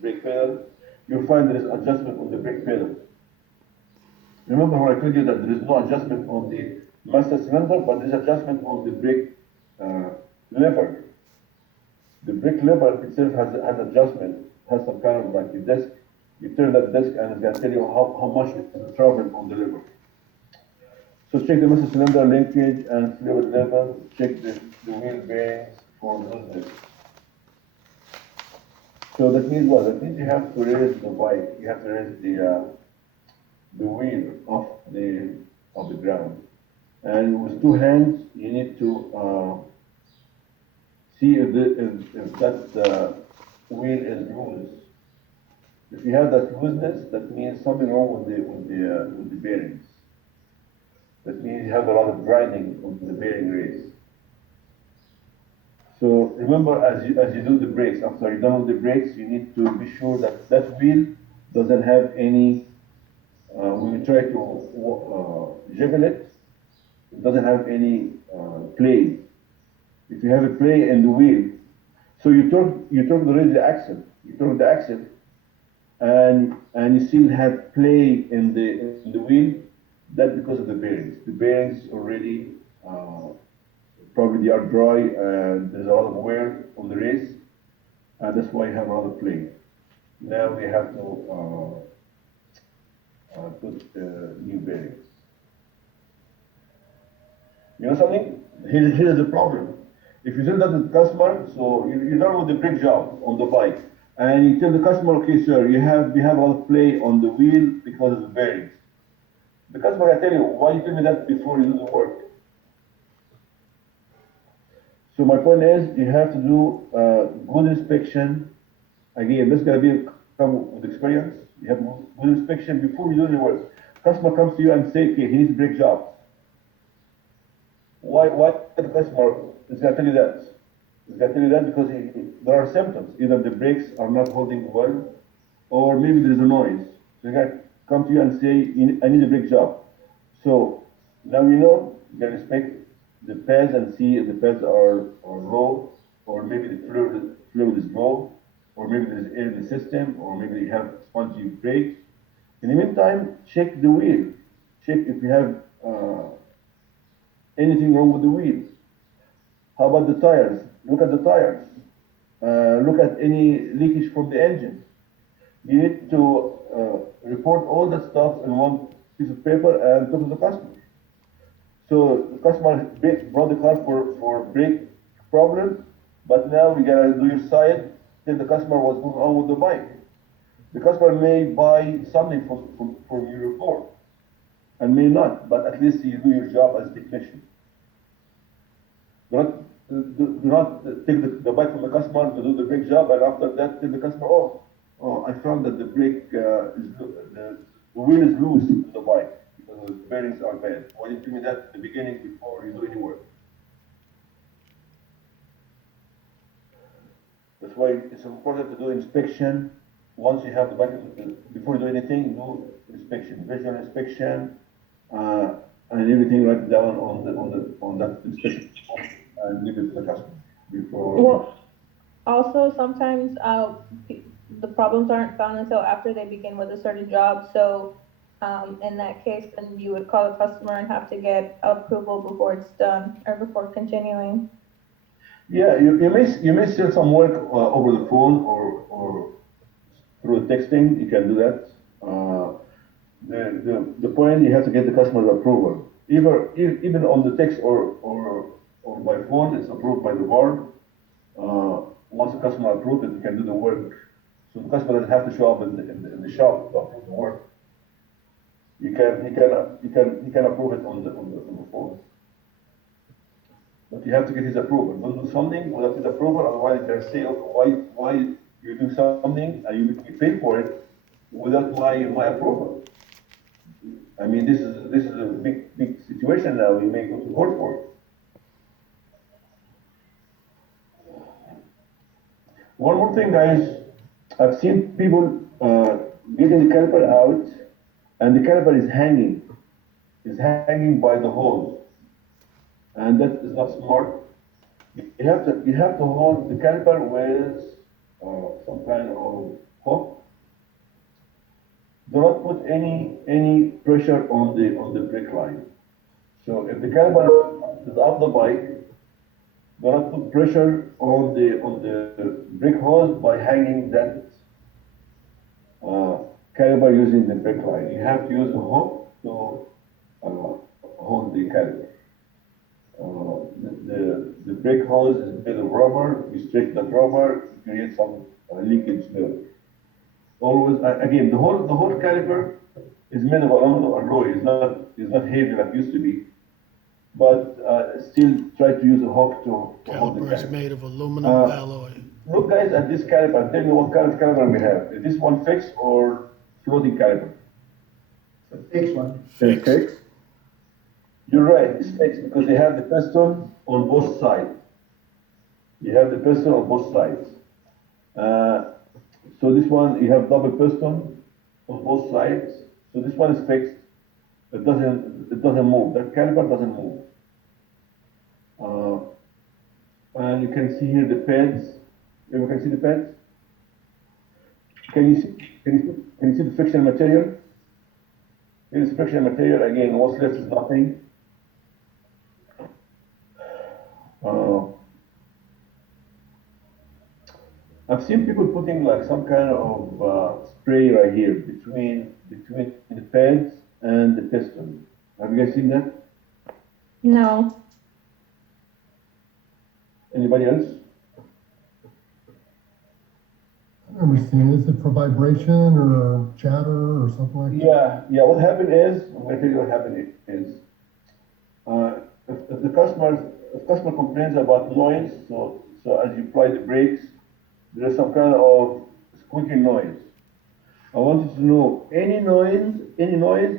brake pedal, you'll find there is adjustment on the brake pedal. Remember when I told you that there is no adjustment on the master cylinder, but there is adjustment on the brake lever. The brake lever itself has adjustment, has some kind of like a disc. You turn that disc and it's gonna tell you how much is traveled on the lever. So check the master cylinder linkage and fluid level. Check the wheel bearings for looseness. So that means what? That means you have to raise the bike. You have to raise the wheel off the ground. And with two hands, you need to see if that wheel is loose. If you have that looseness, that means something wrong with the bearings. That means you have a lot of grinding on the bearing race. So remember, as you do the brakes, after you're done with the brakes, you need to be sure that that wheel doesn't have any. When you try to jiggle it, it doesn't have any play. If you have a play in the wheel, so you torque the axle, and you still have play in the wheel. That's because of the bearings. The bearings already probably they are dry and there's a lot of wear on the race, and that's why you have a lot of play. Now we have to put new bearings. You know something? Here's the problem. If you send that to the customer, so you're done with the brake job on the bike, and you tell the customer, okay, sir, you have a lot of play on the wheel because of the bearings. The customer will tell you, why you tell me that before you do the work? So my point is, you have to do good inspection. Again, this is gonna be come with experience. You have good inspection before you do the work. Customer comes to you and say, okay, he needs a brake job. Why the customer is gonna tell you that? He's gonna tell you that because there are symptoms. Either the brakes are not holding well, or maybe there is a noise. So he's gonna come to you and say, I need a brake job. So now you know, you can inspect the pads and see if the pads are low, or maybe the fluid is low, or maybe there is air in the system, or maybe you have spongy brakes. In the meantime, check the wheel. Check if you have anything wrong with the wheel. How about the tires? Look at the tires. Look at any leakage from the engine. You need to report all that stuff in one piece of paper and talk to the customer. So the customer brought the car for brake problem, but now you gotta do your side, tell the customer what's going on with the bike. The customer may buy something from your report and may not, but at least you do your job as a technician. Do not take the bike from the customer to do the brake job, and after that tell the customer, I found that the the wheel is loose in the bike because the bearings are bad. Why didn't you tell me that at the beginning before you do any work? That's why it's important to do inspection. Once you have the bike, before you do anything, do inspection, visual inspection, and everything write down on that inspection and give it to the customer before. Well, also sometimes the problems aren't found until after they begin with a certain job. So in that case, then you would call a customer and have to get approval before it's done or before continuing. Yeah, you may share some work over the phone or through texting. You can do that. The point you have to get the customer's approval. Even on the text or by phone, it's approved by the board. Once the customer approves it, you can do the work. So the customer doesn't have to show up in the shop to approve the work. He can approve it on the phone. But you have to get his approval. Don't do something without his approval, otherwise you can say, "Okay, why you do something and you pay for it without my approval?" I mean, this is a big situation now. We may go to court for it. One more thing, guys. I've seen people getting the caliper out, and the caliper is hanging by the hose, and that is not smart. You have to hold the caliper with some kind of hook. Do not put any pressure on the brake line. So if the caliper is up the bike, do not put pressure on the brake hose by hanging that caliper using the brake line. You have to use a hook to hold the caliper. The brake hose is made of rubber. You stretch that rubber, you create some leakage there. Always, again, the whole caliper is made of aluminum alloy. It's not heavy like it used to be, but still try to use a hook to hold the Caliper is caliper. made of aluminum alloy. Look, guys, at this caliper. Tell me what kind of caliper we have. Is this one fixed or floating caliper? The fixed one. Fixed. Fixed. You're right, it's fixed because they have the piston on both sides. You have the piston on both sides. So this one, you have double piston on both sides. So this one is fixed. It doesn't move. That caliper doesn't move. And you can see here the pads. You can see the pads? Can you see the friction material? Here's friction material. Again, what's left is nothing. I've seen people putting like some kind of spray right here between the pads and the piston. Have you guys seen that? No. Anybody else? I've never seen it. Is it for vibration or chatter or something like that? Yeah. What happened is, I'm going to tell you what happened is, if the customer complains about noise, so as you apply the brakes, there is some kind of squeaking noise. I want you to know any noise